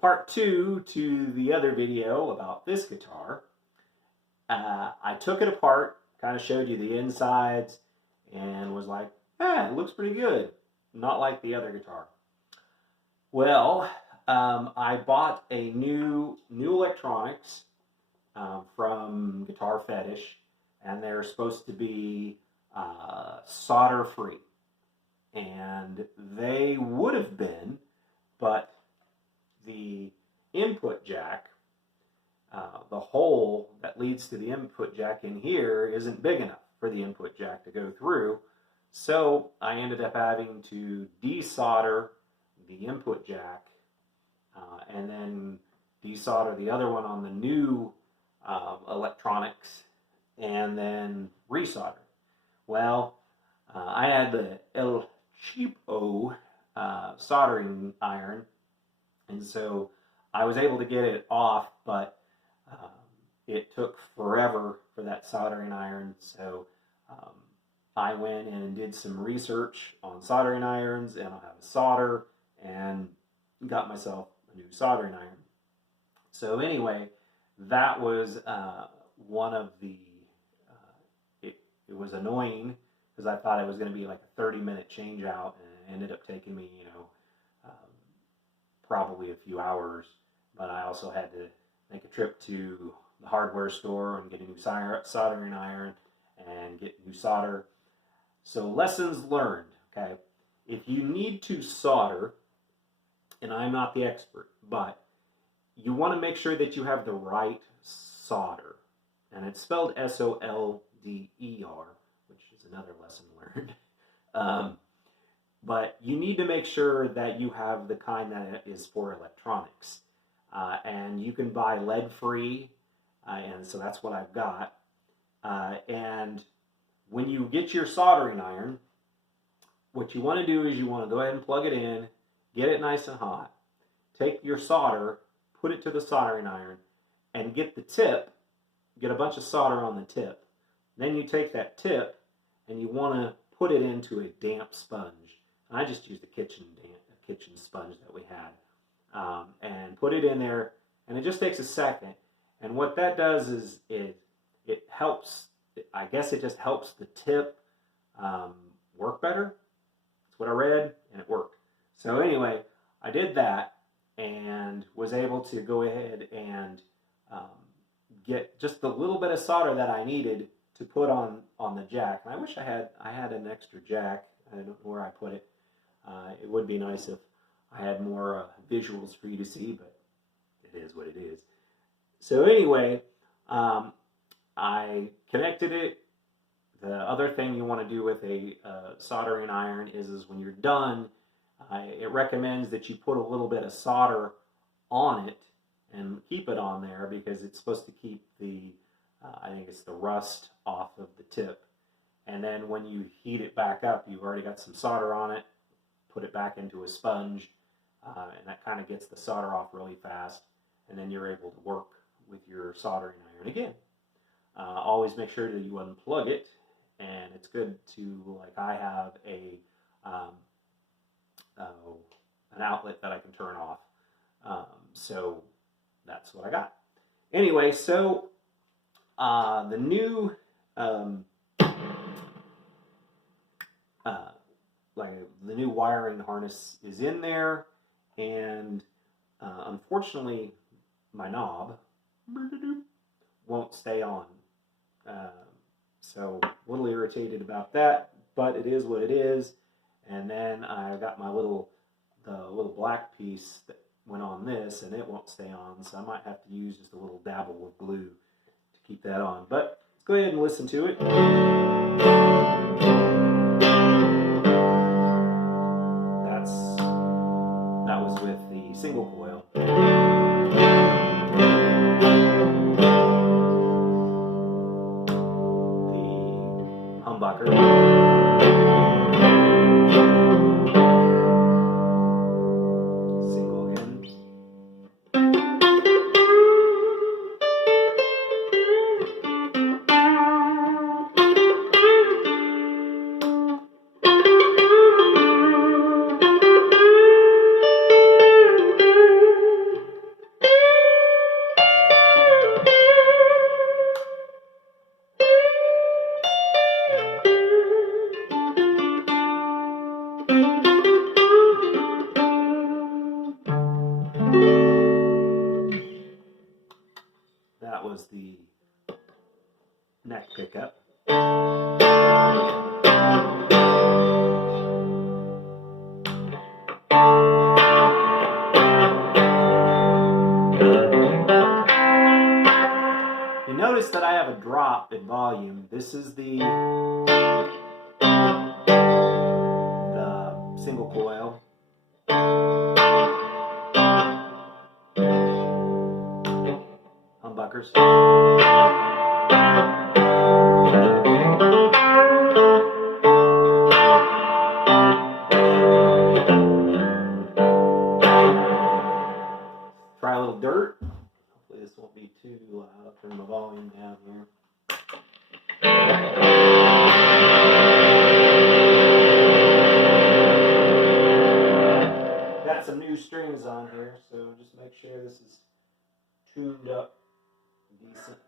part 2 to the other video about this guitar. I took it apart, kind of showed you the insides, and was like, it looks pretty good. Not like the other guitar. Well, I bought a new electronics from Guitar Fetish, and they're supposed to be solder free. And they would have been, but the input jack, the hole that leads to the input jack in here isn't big enough for the input jack to go through. So I ended up having to desolder the input jack and then desolder the other one on the new electronics and then resolder. Well, I had the El Cheapo soldering iron, and so I was able to get it off, but it took forever for that soldering iron. So I went in and did some research on soldering irons and on how to solder, and got myself a new soldering iron. So anyway, that was one of the, it was annoying because I thought it was going to be like a 30-minute change out, and it ended up taking me, probably a few hours. But I also had to make a trip to the hardware store and get a new soldering iron and get new solder. So lessons learned, okay? If you need to solder, and I'm not the expert, but you want to make sure that you have the right solder. And it's spelled S-O-L-D-E-R, which is another lesson learned. But you need to make sure that you have the kind that is for electronics. And you can buy lead-free, and so that's what I've got. And when you get your soldering iron, what you want to do is you want to go ahead and plug it in, get it nice and hot, take your solder, put it to the soldering iron, and get the tip, get a bunch of solder on the tip. Then you take that tip and you want to put it into a damp sponge. I just used the kitchen sponge that we had, and put it in there, and it just takes a second. And what that does is it helps, I guess it just helps the tip work better. That's what I read, and it worked. So anyway, I did that and was able to go ahead and get just the little bit of solder that I needed to put on the jack. And I wish I had an extra jack. I don't know where I put it. It would be nice if I had more visuals for you to see, but it is what it is. So anyway, I connected it. The other thing you want to do with a soldering iron is when you're done, it recommends that you put a little bit of solder on it and keep it on there, because it's supposed to keep the, I think it's the rust off of the tip. And then when you heat it back up, you've already got some solder on it, put it back into a sponge, and that kind of gets the solder off really fast, and then you're able to work with your soldering iron again. Always make sure that you unplug it, and it's good to, like I have an outlet that I can turn off. So that's what I got. Anyway, so the new the new wiring harness is in there, and unfortunately my knob won't stay on. So a little irritated about that, but it is what it is. And then I got my the little black piece that went on this, and it won't stay on, so I might have to use just a little dabble of glue to keep that on. But let's go ahead and listen to it. That was with the single coil. The humbucker. was the neck pickup. You notice that I have a drop in volume. This is the single coil. Humbuckers. Try a little dirt. Hopefully this won't be too loud. I'll turn the volume down here. Got some new strings on here, so just make sure this is tuned up decent.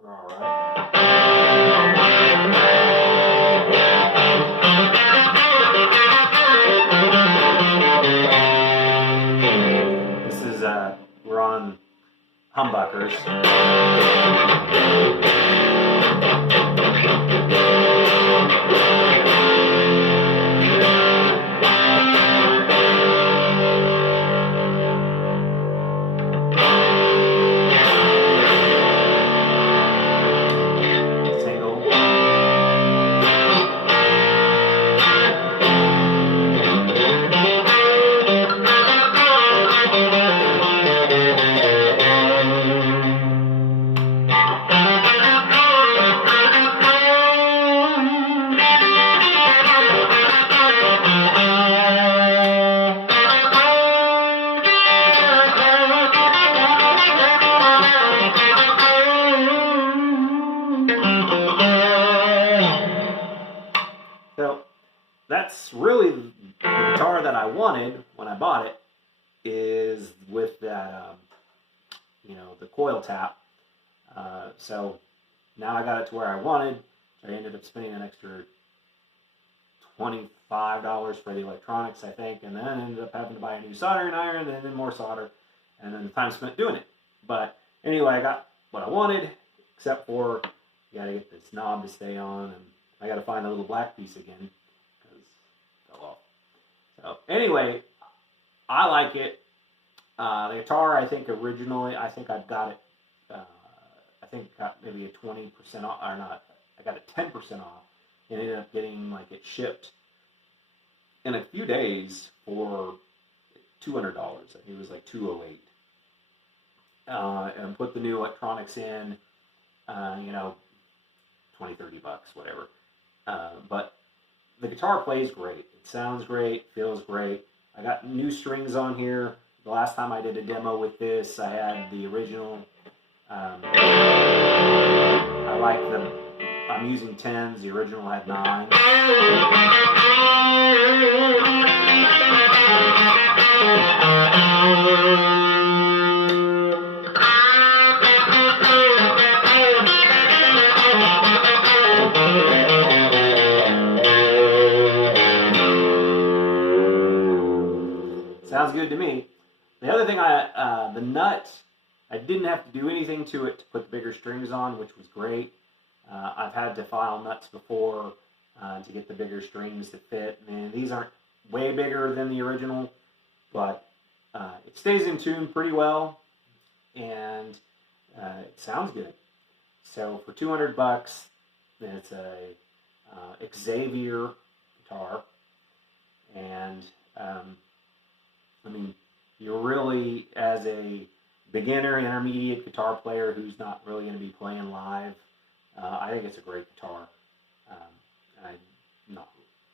We're all right. This is we're on humbuckers. So that's really the guitar that I wanted when I bought it, is with that, the coil tap. So now I got it to where I wanted. So I ended up spending an extra $25 for the electronics, I think, and then I ended up having to buy a new soldering iron, and then more solder, and then the time spent doing it. But anyway, I got what I wanted, except for you got to get this knob to stay on, and I got to find the little black piece again because it fell off. So anyway, I like it. The guitar, I think originally, I think I've got it. I think got maybe a 20% off, or not. I got it 10% off. It ended up getting like it shipped in a few days for $200. I think it was like $208. And put the new electronics in, 20, 30 bucks, whatever. But the guitar plays great. It sounds great, feels great. I got new strings on here. The last time I did a demo with this, I had the original. I like I'm using 10s. The original had 9. Sounds good to me. The other thing, the nut, I didn't have to do anything to it to put the bigger strings on, which was great. I've had to file nuts before to get the bigger strings to fit. And these aren't way bigger than the original, but it stays in tune pretty well, and it sounds good. So for 200 bucks, it's a Xaviere guitar, and you're really, as a beginner, intermediate guitar player who's not really going to be playing live, I think it's a great guitar.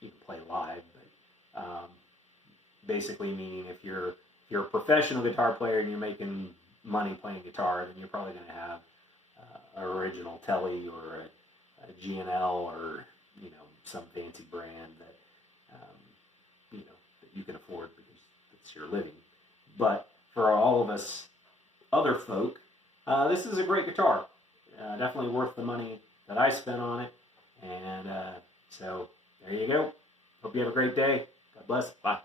You can play live, but basically meaning if you're a professional guitar player and you're making money playing guitar, then you're probably going to have an original Tele or a G&L or some fancy brand that that you can afford because it's your living. But for all of us other folk, this is a great guitar. Definitely worth the money that I spent on it. And so there you go. Hope you have a great day. God bless. Bye.